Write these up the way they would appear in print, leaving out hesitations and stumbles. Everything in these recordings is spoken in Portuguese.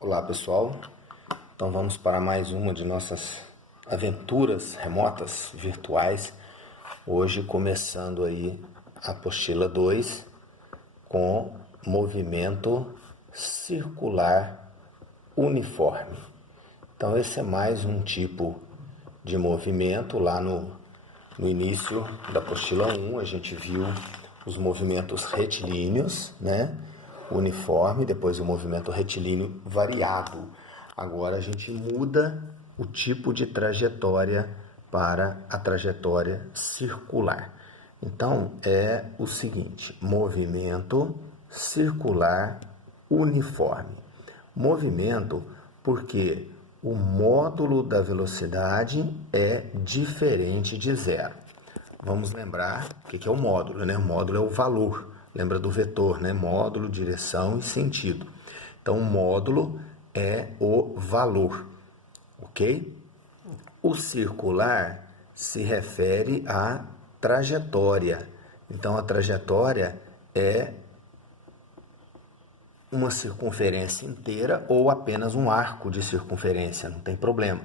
Olá pessoal, então vamos para mais uma de nossas aventuras remotas virtuais. Hoje começando aí a apostila 2 com movimento circular uniforme. Então esse é mais um tipo de movimento. Lá no início da apostila 1 a gente viu os movimentos retilíneos, né? Uniforme, depois o movimento retilíneo variado. Agora a gente muda o tipo de trajetória para a trajetória circular. Então é o seguinte: movimento circular uniforme. Movimento porque o módulo da velocidade é diferente de zero. Vamos lembrar o que é o módulo, né? O módulo é o valor. Lembra do vetor, né? Módulo, direção e sentido. Então, o módulo é o valor, ok? O circular se refere à trajetória. Então, a trajetória é uma circunferência inteira ou apenas um arco de circunferência, não tem problema.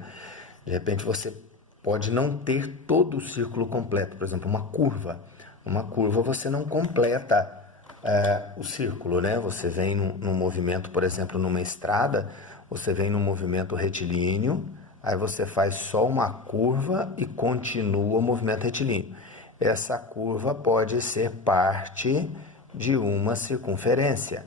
De repente você pode não ter todo o círculo completo, por exemplo, uma curva. Uma curva você não completa o círculo, né? Você vem num movimento, por exemplo, numa estrada, você vem num movimento retilíneo, aí você faz só uma curva e continua o movimento retilíneo. Essa curva pode ser parte de uma circunferência,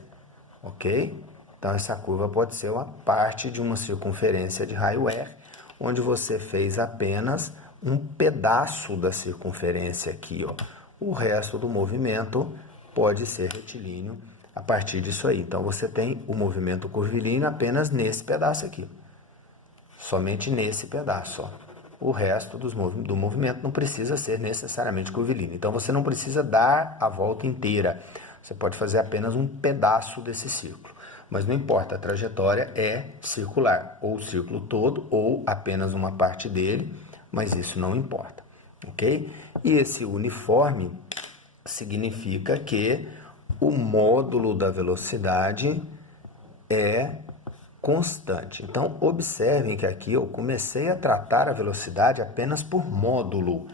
ok? Então essa curva pode ser uma parte de uma circunferência de raio R, onde você fez apenas um pedaço da circunferência aqui, ó. O resto do movimento pode ser retilíneo a partir disso aí. Então você tem o movimento curvilíneo apenas nesse pedaço aqui, somente nesse pedaço, ó. O resto do movimento não precisa ser necessariamente curvilíneo. Então você não precisa dar a volta inteira. Você pode fazer apenas um pedaço desse círculo. Mas não importa, a trajetória é circular, ou o círculo todo, ou apenas uma parte dele, mas isso não importa, ok? E esse uniforme significa que o módulo da velocidade é constante. Então, observem que aqui eu comecei a tratar a velocidade apenas por módulo.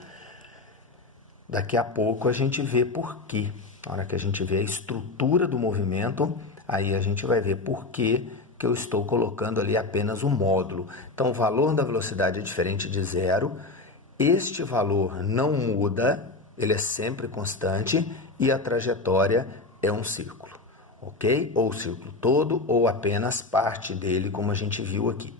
Daqui a pouco a gente vê por quê. Na hora que a gente vê a estrutura do movimento, aí a gente vai ver por que eu estou colocando ali apenas o módulo. Então, o valor da velocidade é diferente de zero. Este valor não muda, ele é sempre constante e a trajetória é um círculo, ok? Ou o círculo todo ou apenas parte dele, como a gente viu aqui.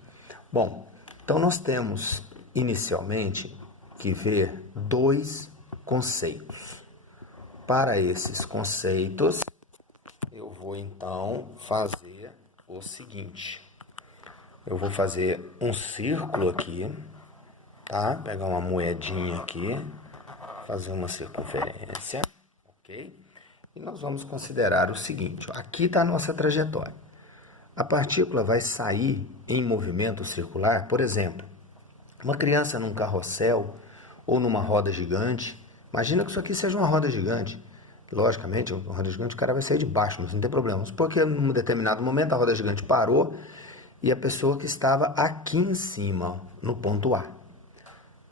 Bom, então nós temos inicialmente que ver dois conceitos. Para esses conceitos, eu vou então fazer o seguinte. Eu vou fazer um círculo aqui, tá? Pegar uma moedinha aqui, fazer uma circunferência, ok? E nós vamos considerar o seguinte, ó, aqui está a nossa trajetória. A partícula vai sair em movimento circular, por exemplo, uma criança num carrossel ou numa roda gigante. Imagina que isso aqui seja uma roda gigante. Logicamente, uma roda gigante, o cara vai sair de baixo, mas não tem problema. Porque em um determinado momento a roda gigante parou e a pessoa que estava aqui em cima, no ponto A,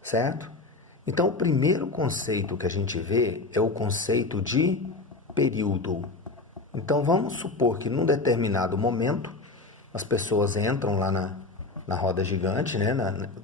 certo? Então, o primeiro conceito que a gente vê é o conceito de período. Então, vamos supor que num determinado momento as pessoas entram lá na roda gigante, né?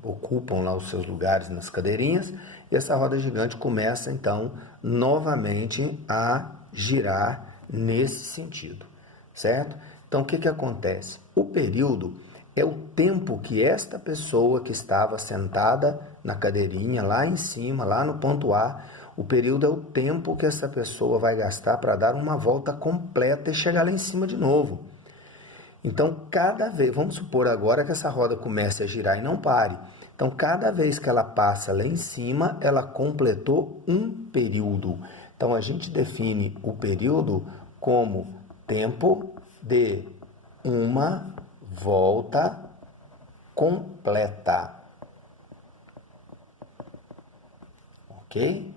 Ocupam lá os seus lugares nas cadeirinhas, e essa roda gigante começa, então, novamente a girar nesse sentido, certo? Então, o que acontece? O período é o tempo que esta pessoa que estava sentada na cadeirinha, lá em cima, lá no ponto A, o período é o tempo que essa pessoa vai gastar para dar uma volta completa e chegar lá em cima de novo. Então, cada vez, vamos supor agora que essa roda comece a girar e não pare. Então, cada vez que ela passa lá em cima, ela completou um período. Então, a gente define o período como tempo de uma volta completa. Ok?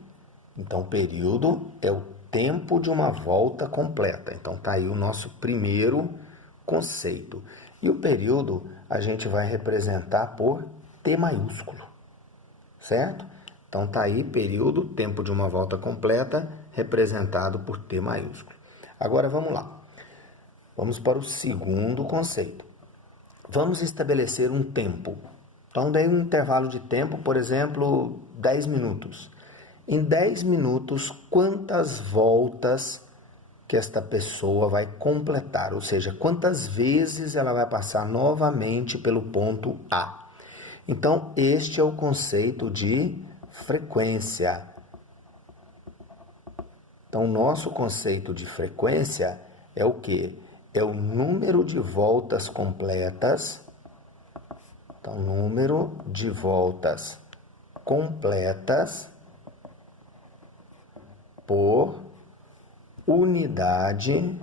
Então, período é o tempo de uma volta completa. Então, tá aí o nosso primeiro conceito. E o período a gente vai representar por T maiúsculo, certo? Então tá aí período, tempo de uma volta completa, representado por T maiúsculo. Agora vamos lá. Vamos para o segundo conceito. Vamos estabelecer um tempo. Então dei um intervalo de tempo, por exemplo, 10 minutos. Em 10 minutos, quantas voltas que esta pessoa vai completar, ou seja, quantas vezes ela vai passar novamente pelo ponto A. Então, este é o conceito de frequência. Então, nosso conceito de frequência é o quê? É o número de voltas completas. Então, número de voltas completas por unidade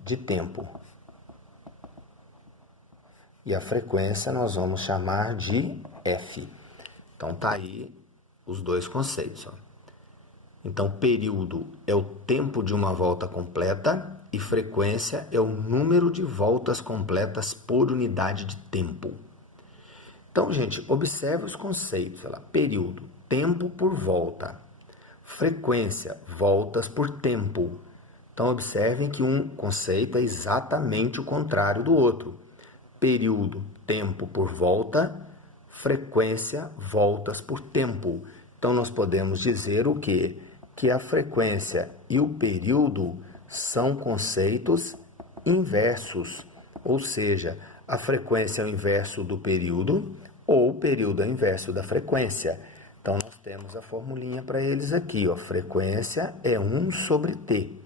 de tempo. E a frequência nós vamos chamar de F. Então tá aí os dois conceitos. Ó. Então período é o tempo de uma volta completa e frequência é o número de voltas completas por unidade de tempo. Então, gente, observe os conceitos. Lá. Período, tempo por volta. Frequência, voltas por tempo. Então, observem que um conceito é exatamente o contrário do outro. Período, tempo por volta, frequência, voltas por tempo. Então, nós podemos dizer o quê? Que a frequência e o período são conceitos inversos, ou seja, a frequência é o inverso do período ou o período é o inverso da frequência. Então, nós temos a formulinha para eles aqui, ó. Frequência é 1 sobre T.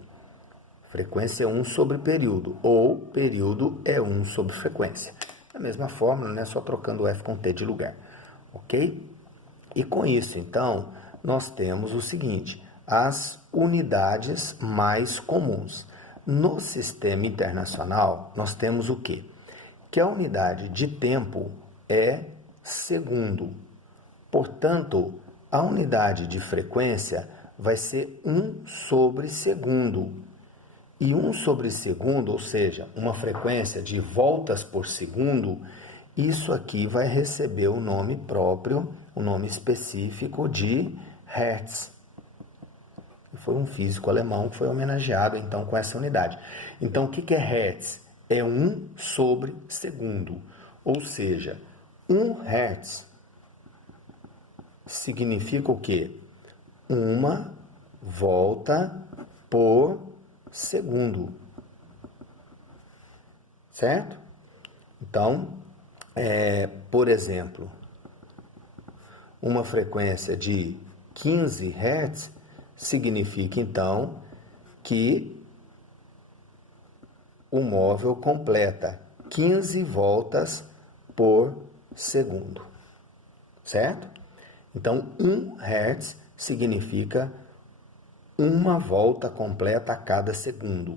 Frequência é 1 sobre período, ou período é 1 sobre frequência. Da mesma fórmula, né? Só trocando o F com T de lugar, ok? E com isso, então, nós temos o seguinte, as unidades mais comuns. No sistema internacional, nós temos o quê? Que a unidade de tempo é segundo. Portanto, a unidade de frequência vai ser 1 sobre segundo. E 1 sobre segundo, ou seja, uma frequência de voltas por segundo, isso aqui vai receber o nome próprio, o nome específico de Hertz. Foi um físico alemão que foi homenageado, então, com essa unidade. Então, o que é Hertz? É 1 sobre segundo. Ou seja, 1 Hertz significa o quê? Uma volta por segundo. Certo? Então, por exemplo, uma frequência de 15 Hz significa, então, que o móvel completa 15 voltas por segundo. Certo? Então, 1 Hz significa uma volta completa a cada segundo.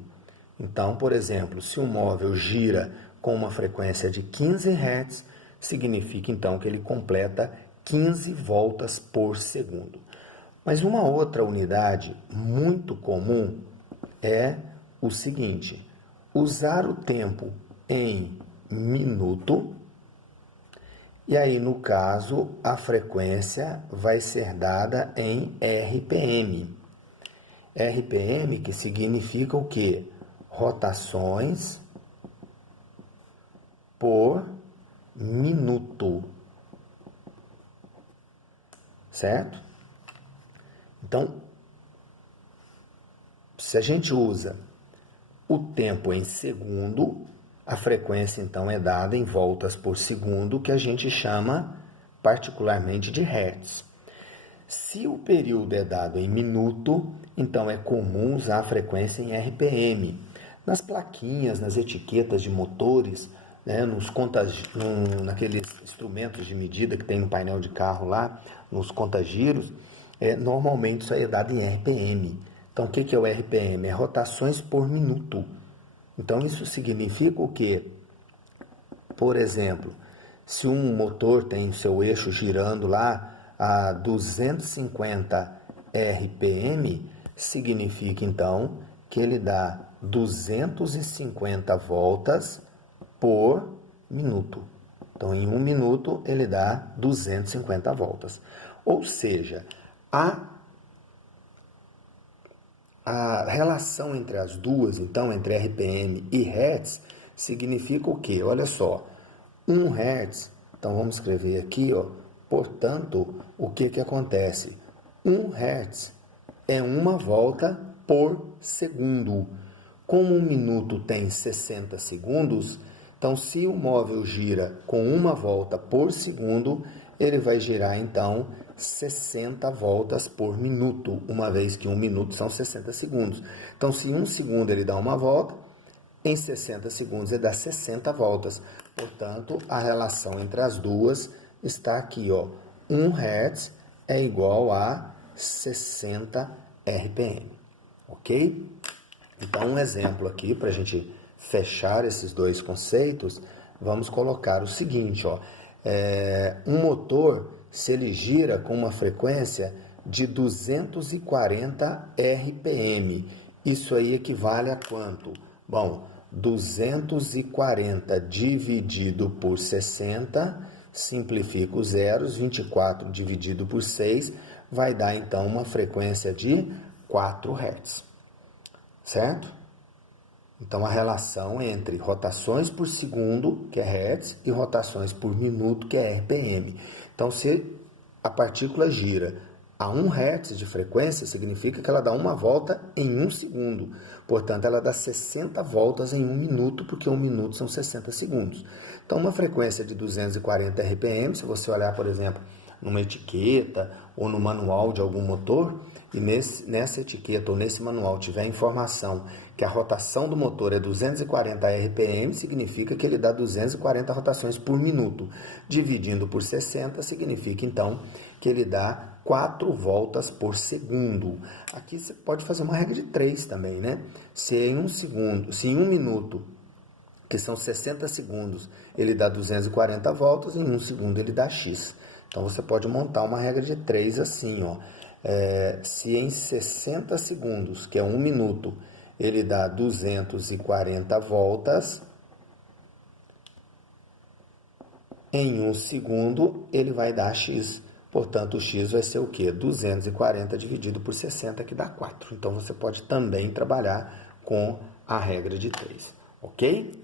Então, por exemplo, se um móvel gira com uma frequência de 15 Hz, significa então que ele completa 15 voltas por segundo. Mas uma outra unidade muito comum é o seguinte, usar o tempo em minuto. E aí, no caso, a frequência vai ser dada em RPM. RPM que significa o quê? Rotações por minuto. Certo? Então, se a gente usa o tempo em segundo, a frequência, então, é dada em voltas por segundo, que a gente chama particularmente de Hertz. Se o período é dado em minuto, então é comum usar a frequência em RPM. Nas plaquinhas, nas etiquetas de motores, né, naqueles instrumentos de medida que tem no painel de carro lá, nos contagiros, normalmente isso aí é dado em RPM. Então, o que é o RPM? É rotações por minuto. Então, isso significa o quê? Por exemplo, se um motor tem seu eixo girando lá a 250 RPM, significa então que ele dá 250 voltas por minuto. Então, em 1 minuto, ele dá 250 voltas. Ou seja, a relação entre as duas, então, entre RPM e Hertz, significa o quê? Olha só, 1 Hertz, então vamos escrever aqui, ó, portanto, o que acontece? 1 Hertz é uma volta por segundo. Como 1 minuto tem 60 segundos, então se o móvel gira com uma volta por segundo, ele vai girar então 60 voltas por minuto, uma vez que 1 minuto são 60 segundos. Então se 1 segundo ele dá uma volta, em 60 segundos ele dá 60 voltas. Portanto, a relação entre as duas está aqui, ó. 1 Hz é igual a 60 RPM, ok? Então, um exemplo aqui, para a gente fechar esses dois conceitos, vamos colocar o seguinte, ó. Um motor, se ele gira com uma frequência de 240 RPM, isso aí equivale a quanto? Bom, 240 dividido por 60, simplifica os zeros, 24 dividido por 6, vai dar então uma frequência de 4 Hz, certo? Então a relação entre rotações por segundo, que é Hertz, e rotações por minuto, que é RPM. Então se a partícula gira a 1 Hz de frequência, significa que ela dá uma volta em 1 segundo. Portanto, ela dá 60 voltas em 1 minuto, porque 1 minuto são 60 segundos. Então, uma frequência de 240 RPM, se você olhar, por exemplo, numa etiqueta ou no manual de algum motor, e nessa etiqueta ou nesse manual tiver a informação que a rotação do motor é 240 RPM, significa que ele dá 240 rotações por minuto. Dividindo por 60, significa, então, que ele dá 4 voltas por segundo. Aqui você pode fazer uma regra de 3 também, né? Se em 1 minuto, que são 60 segundos, ele dá 240 voltas, em 1 segundo ele dá X. Então, você pode montar uma regra de 3 assim, ó. Se em 60 segundos, que é 1 minuto, ele dá 240 voltas, em 1 segundo ele vai dar X. Portanto, o X vai ser o quê? 240 dividido por 60, que dá 4. Então, você pode também trabalhar com a regra de 3, ok?